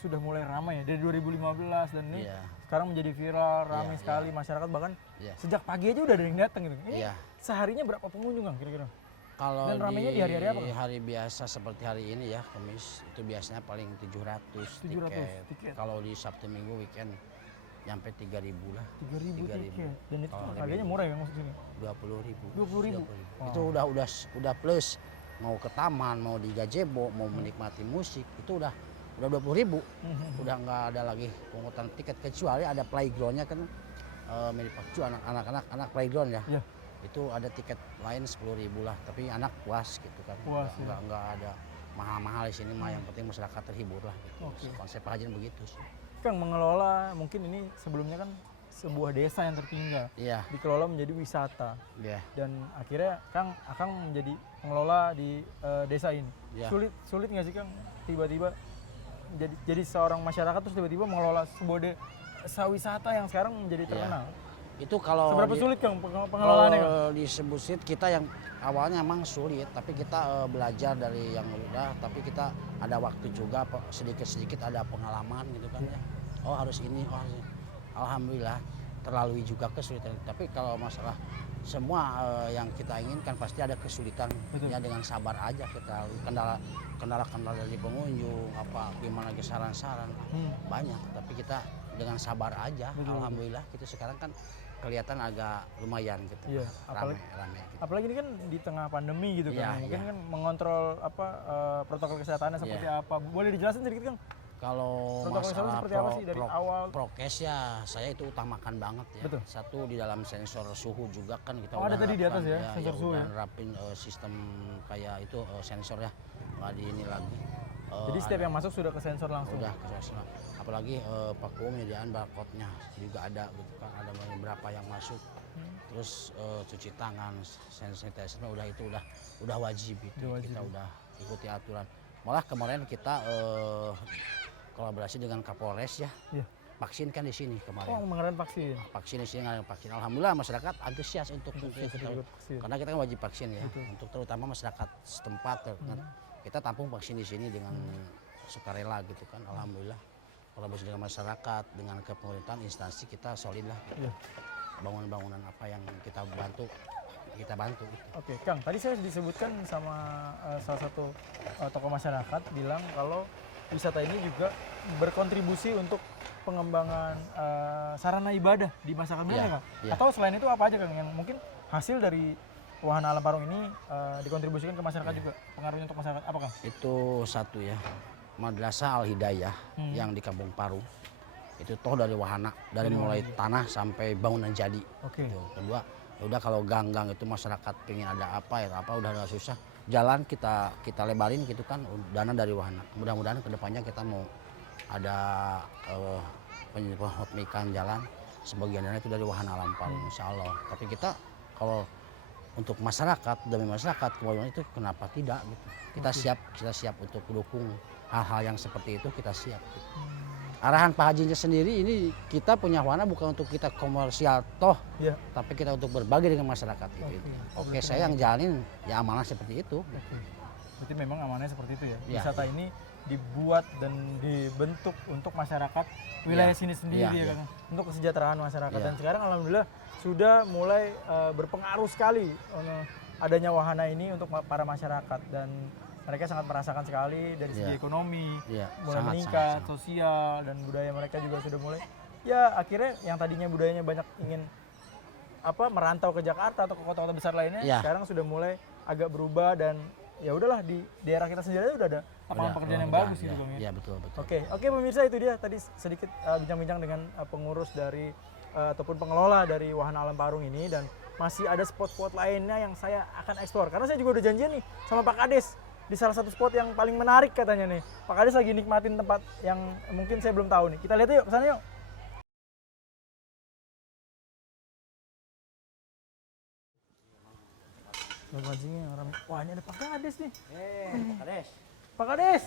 sudah mulai ramai ya dari 2015 dan ini sekarang menjadi viral, ramai sekali masyarakat, bahkan sejak pagi aja udah ada yang datang gitu. Ini seharinya berapa pengunjung Kang kira-kira? Kalau dan ramainya di hari-hari apa? Di hari biasa seperti hari ini ya, Kamis, itu biasanya paling 700 tiket. Kalau di Sabtu Minggu weekend nyampe 3.000 lah. 3.000 tiket. Dan itu harganya murah ya masuk sini? 20.000. Itu udah plus mau ke taman, mau di gazebo, mau menikmati musik, itu udah 20.000. Udah nggak ada lagi pungutan tiket, kecuali ada playgroundnya kan milik Pakcu, anak playground ya. Itu ada tiket lain 10.000 lah, tapi anak puas gitu kan. Nggak ada mahal-mahal di sini mah, yang penting masyarakat terhibur lah gitu. Konsep pengajian begitu sih. Kang, mengelola mungkin ini sebelumnya kan sebuah desa yang tertinggal, dikelola menjadi wisata, dan akhirnya Kang menjadi pengelola di desa ini. Sulit nggak sih Kang tiba-tiba jadi seorang masyarakat terus tiba-tiba mengelola sebuah desa wisata yang sekarang menjadi terkenal? Itu kalau seberapa sulit Kang pengelolaannya? Kalau disebut sulit, kita yang awalnya emang sulit, tapi kita belajar dari yang udah, tapi kita ada waktu juga sedikit-sedikit ada pengalaman gitu kan ya. Oh harus ini, oh harus ini. Alhamdulillah terlalui juga kesulitan. Tapi kalau masalah semua yang kita inginkan pasti ada kesulitan. Ya dengan sabar aja kita, kendala dari pengunjung, apa gimana saran-saran banyak. Tapi kita dengan sabar aja. Alhamdulillah kita sekarang kan kelihatan agak lumayan gitu, ramai gitu. Apalagi ini kan di tengah pandemi gitu kan, mungkin kan mengontrol protokol kesehatannya seperti apa. Boleh dijelasin sedikit Kang? Kalau masalah dari awal prokes ya, saya itu utamakan banget ya. Satu di dalam sensor suhu juga kan kita udah ada tadi di atas ya, sensor suhu ya. Nerapin sistem kayak itu sensor ya, nggak di ini lagi. Jadi setiap yang masuk sudah ke sensor langsung? Udah ke sensor. Apalagi Paku menyediakan barcode-nya juga ada gitu kan, ada beberapa yang masuk. Terus cuci tangan, sanitizer udah wajib itu. Kita udah ikuti aturan. Malah kemarin kita kolaborasi dengan Kapolres ya. Vaksin kan di sini kemarin. Oh, mengadakan vaksin. Vaksin di sini ngadain vaksin. Alhamdulillah masyarakat antusias untuk vaksin. Karena kita kan wajib vaksin ya. Untuk terutama masyarakat setempat. Kita tampung vaksin di sini dengan sukarela gitu kan. Alhamdulillah. Kolaborasi dengan masyarakat, dengan kepemerintahan, instansi kita solid lah. Bangunan-bangunan apa yang kita bantu gitu. Oke, Kang, tadi saya disebutkan sama salah satu tokoh masyarakat bilang kalau wisata ini juga berkontribusi untuk pengembangan sarana ibadah di masyarakat mereka, Kang. Atau selain itu apa aja Kang yang mungkin hasil dari wahana alam Parung ini dikontribusikan ke masyarakat juga? Pengaruhnya untuk masyarakat apa Kang? Itu satu ya, Madrasah Al Hidayah yang di Kampung Parung. Itu toh dari wahana, dari mulai tanah sampai bangunan jadi. Kedua, udah kalau gang-gang itu masyarakat pengen ada apa udah agak susah. Jalan kita lebarin gitu kan, dana dari wahana. Mudah-mudahan kedepannya kita mau ada penghotmikan jalan, sebagian dana itu dari wahana alam Parung, insya Allah. Tapi kita kalau untuk masyarakat, demi masyarakat, kewajiban itu kenapa tidak gitu. Kita siap untuk mendukung hal-hal yang seperti itu, kita siap gitu. Arahan Pak Hajinya sendiri ini kita punya wahana bukan untuk kita komersial tapi kita untuk berbagi dengan masyarakat itu. Oke, saya yang jalanin ya amanah seperti itu. Berarti memang amanahnya seperti itu ya. Wisata ini dibuat dan dibentuk untuk masyarakat wilayah sini sendiri ya Kang. Untuk kesejahteraan masyarakat dan sekarang alhamdulillah sudah mulai berpengaruh sekali adanya wahana ini untuk para masyarakat, dan mereka sangat merasakan sekali dari segi ekonomi, mulai meningkat, sosial, dan budaya mereka juga sudah mulai. Ya akhirnya yang tadinya budayanya banyak ingin merantau ke Jakarta atau ke kota-kota besar lainnya, sekarang sudah mulai agak berubah, dan ya udahlah di daerah kita sendiri udah ada lapangan Ada pekerjaan yang pekerjaan, bagus gitu ya. Bang ya. Iya betul betul. Oke pemirsa, itu dia tadi sedikit bincang-bincang dengan pengurus dari ataupun pengelola dari Wahana Alam Parung ini, dan masih ada spot-spot lainnya yang saya akan eksplor karena saya juga udah janjian nih sama Pak Kades di salah satu spot yang paling menarik katanya nih. Pak Kades lagi nikmatin tempat yang mungkin saya belum tahu nih. Kita lihat yuk, kesana yuk. Mancingnya rame. Wah, ini ada Pak Kades nih. Pak Kades.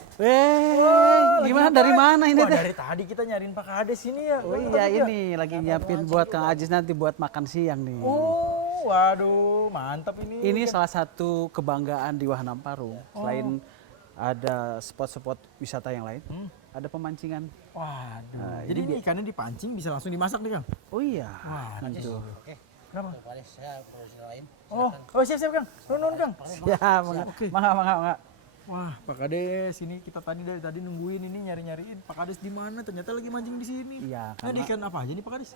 Gimana dari mana ini Wah, teh? dari tadi kita nyariin Pak Kades ini ya. Oh iya, ini lagi nyiapin buat Kang Ajis nanti buat makan siang nih. Oh, waduh, mantap ini. Ini salah satu kebanggaan di Wahana Parung. Selain ada spot-spot wisata yang lain, ada pemancingan. Waduh. Jadi ini ikannya dipancing bisa langsung dimasak nih, Kang. Oh iya. Wah, Gitu. kenapa? Saya produksi lain. Oh, siap Kang. Nun Kang. Ya, mangga. Wah, Pak Kades, ini kita dari tadi nungguin ini nyariin Pak Kades di mana? Ternyata lagi mancing di sini. Iya, Nah, di ikan apa aja nih Pak Kades?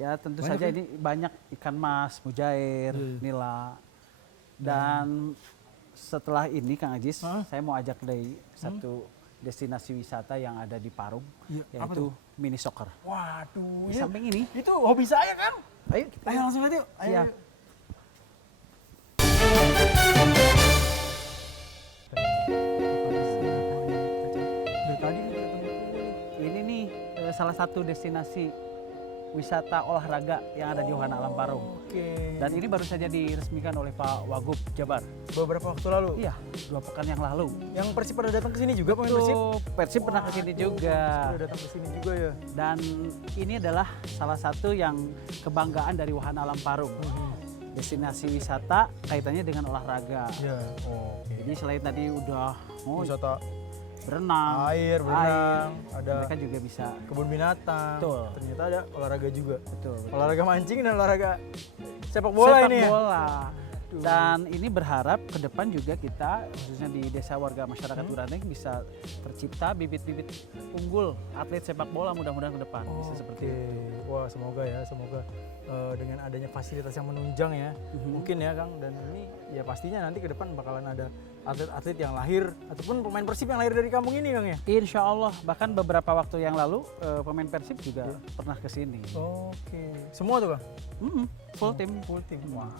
Ya tentu Banyak saja ya? ini banyak ikan mas, mujair, nila. Dan setelah ini Kang Ajis, saya mau ajak dari satu destinasi wisata yang ada di Parung, Iya, apa yaitu mini soccer. Waduh, Di samping ini, itu hobi saya, Kang. ayo kita Ayo langsung lihat yuk. Ayo. Siap. Dari tadi nih kita tunggu. ini nih salah satu destinasi wisata olahraga yang ada di Wahana Alam Parung. Oke. Dan ini baru saja diresmikan oleh Pak Wagub Jabar. Beberapa waktu lalu. Iya, 2 pekan yang lalu. Yang Persib pada datang ke sini juga, pemain Persib. Persib pernah ke sini juga. Udah datang ke sini juga ya. Dan ini adalah salah satu yang kebanggaan dari Wahana Alam Parung. Destinasi wisata kaitannya dengan olahraga. Ya. Oke. Jadi selain tadi udah Wisata berenang, air, berenang, ada mereka juga bisa. kebun binatang. Betul. Ternyata ada olahraga juga. Betul. Olahraga mancing dan olahraga sepak bola Sepak ini ya. bola. Dan ini berharap ke depan juga kita khususnya di desa warga masyarakat Buranteng bisa tercipta bibit-bibit unggul atlet sepak bola mudah-mudahan ke depan bisa seperti Oke. itu. Wah, semoga ya, semoga dengan adanya fasilitas yang menunjang ya. Mungkin ya, Kang, dan ini ya pastinya nanti ke depan bakalan ada atlet-atlet yang lahir ataupun pemain Persib yang lahir dari kampung ini, Kang ya. Insya Allah bahkan beberapa waktu yang lalu pemain Persib juga pernah ke sini. Oke. Semua tuh, Kang. Full tim. Full tim. Wah.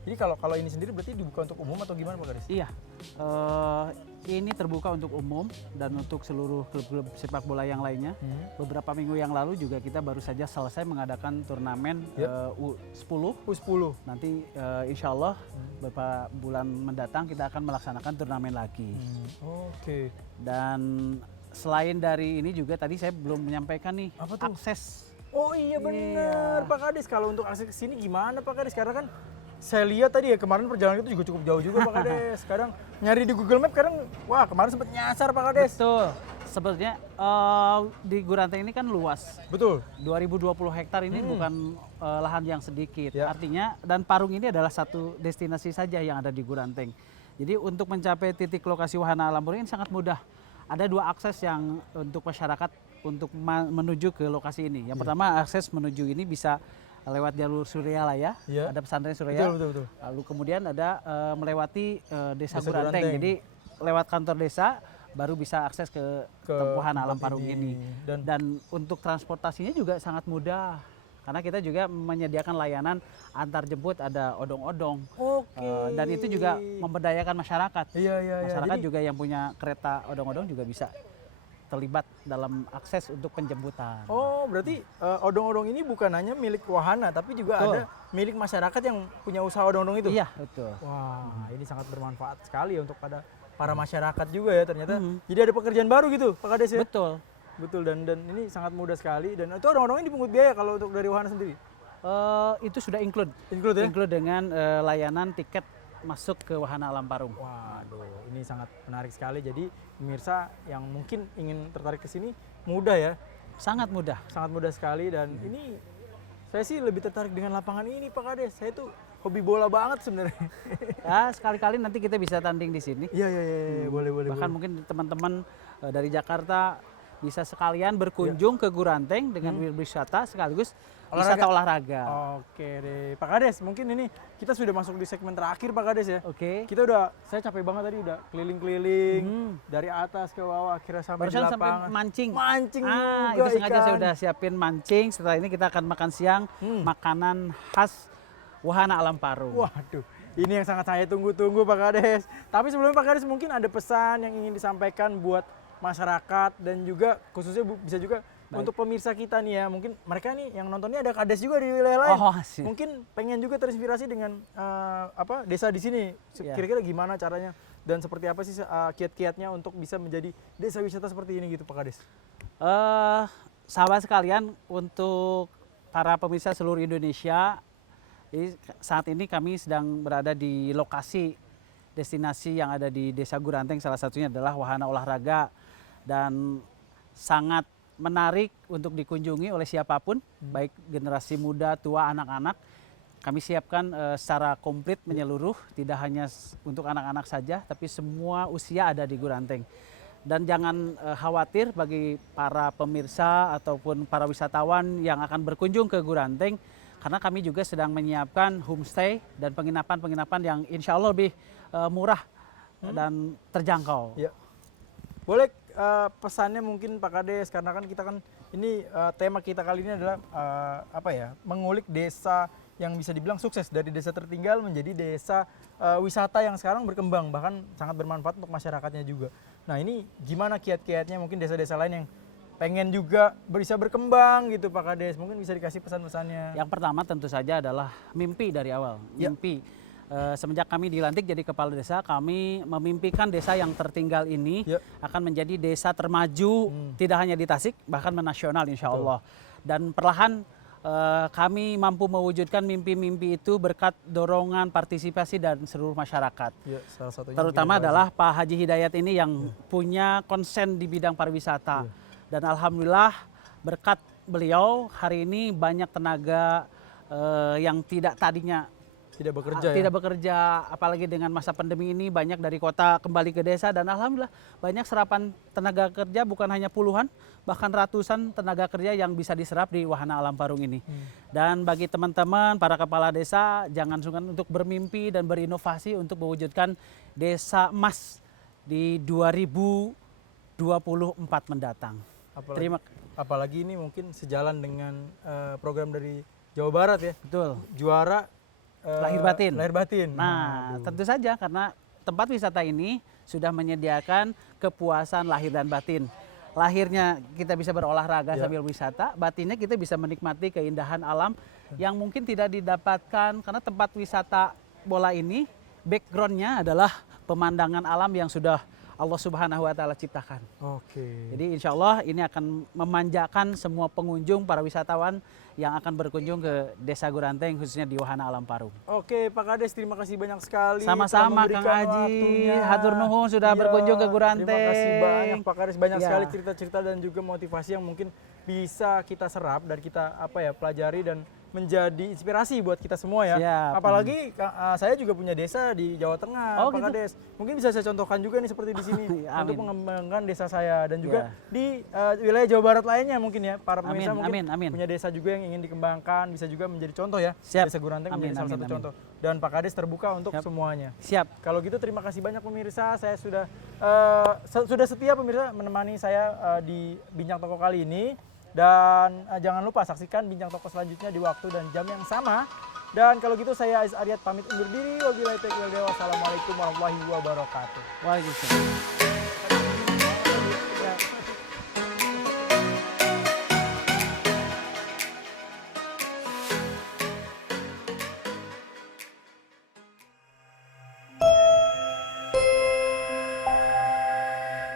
Jadi kalau ini sendiri berarti dibuka untuk umum atau gimana, Pak Garis? Iya, ini terbuka untuk umum dan untuk seluruh klub-klub sepak bola yang lainnya. Beberapa minggu yang lalu juga kita baru saja selesai mengadakan turnamen U10. U10. Nanti insya Allah beberapa bulan mendatang kita akan melaksanakan turnamen lagi. Oke. Dan selain dari ini juga tadi saya belum menyampaikan nih Apa tuh? akses. Oh iya benar, Pak Kadis. Kalau untuk akses ke sini gimana, Pak Kadis? Karena kan saya lihat tadi ya kemarin perjalanan itu juga cukup jauh juga, Pak Kades. Kadang nyari di Google Map, kadang wah kemarin sempat nyasar, Pak Kades. Betul. Sebenarnya di Guranteng ini kan luas. Betul. 2020 hektar ini bukan lahan yang sedikit. Ya. Artinya dan Parung ini adalah satu destinasi saja yang ada di Guranteng. Jadi untuk mencapai titik lokasi Wahana Alam Parung ini sangat mudah. Ada 2 akses yang untuk masyarakat untuk menuju ke lokasi ini. Yang pertama akses menuju ini bisa lewat jalur Suryala ya, Iya. ada pesantren Surya. Betul. Lalu kemudian ada melewati desa Desa Guranteng. Guranteng. Jadi lewat kantor desa baru bisa akses ke tempuhan alam tempat Parung ini. Dan Dan untuk transportasinya juga sangat mudah. Karena kita juga menyediakan layanan antar jemput, ada odong-odong. oke. Dan itu juga memberdayakan masyarakat. Iya. Masyarakat Jadi, juga yang punya kereta odong-odong juga bisa terlibat dalam akses untuk penjemputan. oh berarti odong-odong ini bukan hanya milik Wahana, tapi juga Betul. ada milik masyarakat yang punya usaha odong-odong itu. Iya, betul. Wah, ini sangat bermanfaat sekali ya untuk para masyarakat juga ya ternyata. Mhm. Jadi ada pekerjaan baru gitu, Pak Kades ya. Betul. Betul, dan ini sangat mudah sekali. Dan itu odong-odong ini dipungut biaya kalau untuk dari Wahana sendiri. Itu sudah include. Include ya? Include dengan layanan tiket masuk ke Wahana Alam Parung. Waduh, ini sangat menarik sekali. Jadi pemirsa yang mungkin ingin tertarik ke sini mudah ya, Sangat mudah. sangat mudah sekali. Dan ini saya sih lebih tertarik dengan lapangan ini, Pak Kades. Saya tuh hobi bola banget sebenarnya. Ya, sekali-kali nanti kita bisa tanding di sini. Iya, boleh. Bahkan mungkin teman-teman dari Jakarta bisa sekalian berkunjung ke Guranteng dengan wisata sekaligus wisata olahraga. Oke deh, Pak Kades, mungkin ini kita sudah masuk di segmen terakhir Pak Kades ya. Oke. Kita saya capek banget tadi udah keliling-keliling dari atas ke bawah akhirnya sampai di Barusan sampai lapangan. mancing. Mancing Ah, juga itu sengaja ikan. saya udah siapin mancing. Setelah ini kita akan makan siang makanan khas Wahana Alam Parung. Waduh, ini yang sangat saya tunggu-tunggu Pak Kades. Tapi sebelumnya Pak Kades mungkin ada pesan yang ingin disampaikan buat masyarakat dan juga khususnya bisa juga untuk pemirsa kita nih ya. Mungkin mereka nih yang nontonnya ada Kades juga di wilayah lain. Oh, sih. Mungkin pengen juga terinspirasi dengan desa di sini. Ya. Kira-kira gimana caranya dan seperti apa sih kiat-kiatnya untuk bisa menjadi desa wisata seperti ini gitu Pak Kades? Sahabat sekalian, untuk para pemirsa seluruh Indonesia, saat ini kami sedang berada di lokasi destinasi yang ada di Desa Guranteng, salah satunya adalah wahana olahraga dan sangat menarik untuk dikunjungi oleh siapapun, baik generasi muda, tua, anak-anak. Kami siapkan secara komplit menyeluruh, tidak hanya untuk anak-anak saja, tapi semua usia ada di Guranteng. Dan jangan khawatir bagi para pemirsa ataupun para wisatawan yang akan berkunjung ke Guranteng, karena kami juga sedang menyiapkan homestay dan penginapan-penginapan yang insya Allah lebih murah dan terjangkau. Ya. Boleh pesannya mungkin Pak Kades, karena kan kita kan ini tema kita kali ini adalah mengulik desa yang bisa dibilang sukses dari desa tertinggal menjadi desa wisata yang sekarang berkembang, bahkan sangat bermanfaat untuk masyarakatnya juga. Nah ini gimana kiat-kiatnya mungkin desa-desa lain yang pengen juga bisa berkembang gitu Pak Kades, mungkin bisa dikasih pesan-pesannya. Yang pertama tentu saja adalah mimpi dari awal, mimpi. Semenjak kami dilantik jadi kepala desa, kami memimpikan desa yang tertinggal ini akan menjadi desa termaju, tidak hanya di Tasik, bahkan menasional insya Allah. Dan perlahan kami mampu mewujudkan mimpi-mimpi itu berkat dorongan partisipasi dan seluruh masyarakat. Ya, salah satunya terutama adalah Pak Haji Hidayat ini yang punya konsen di bidang pariwisata. Dan alhamdulillah berkat beliau hari ini banyak tenaga yang tadinya tidak bekerja, apalagi dengan masa pandemi ini banyak dari kota kembali ke desa, dan alhamdulillah banyak serapan tenaga kerja, bukan hanya puluhan bahkan ratusan tenaga kerja yang bisa diserap di Wahana Alam Parung ini. Dan bagi teman-teman para kepala desa, jangan sungkan untuk bermimpi dan berinovasi untuk mewujudkan desa emas di 2024 mendatang. Apalagi ini mungkin sejalan dengan program dari Jawa Barat ya. Betul. Juara lahir batin. Lahir batin. Nah, tentu saja karena tempat wisata ini sudah menyediakan kepuasan lahir dan batin. Lahirnya kita bisa berolahraga sambil wisata, batinnya kita bisa menikmati keindahan alam yang mungkin tidak didapatkan karena tempat wisata bola ini backgroundnya adalah pemandangan alam yang sudah Allah Subhanahu wa Ta'ala ciptakan. Oke. Jadi insya Allah ini akan memanjakan semua pengunjung, para wisatawan yang akan berkunjung ke Desa Guranteng, khususnya di Wahana Alam Parung. Oke Pak Kades, terima kasih banyak sekali. Sama-sama Kang Aji, hatur nuhun sudah berkunjung ke Guranteng. Terima kasih banyak Pak Kades, banyak sekali cerita-cerita dan juga motivasi yang mungkin bisa kita serap dan kita pelajari dan menjadi inspirasi buat kita semua ya. Siap. Apalagi saya juga punya desa di Jawa Tengah, Pak Kades. Mungkin bisa saya contohkan juga nih seperti di sini untuk mengembangkan desa saya dan juga di wilayah Jawa Barat lainnya mungkin ya. Para pemirsa mungkin punya desa juga yang ingin dikembangkan, bisa juga menjadi contoh ya. Siap. Desa Guranteng menjadi salah satu contoh. Dan Pak Kades terbuka untuk semuanya. Siap. Kalau gitu terima kasih banyak pemirsa. Saya sudah setia pemirsa menemani saya di Bincang Toko kali ini. Dan jangan lupa saksikan Bincang Toko selanjutnya di waktu dan jam yang sama. Dan kalau gitu saya Aziz Aryat pamit undur diri. Wabillahi taufiq wal hidayah. Wassalamualaikum warahmatullahi wabarakatuh. Waalaikumsalam.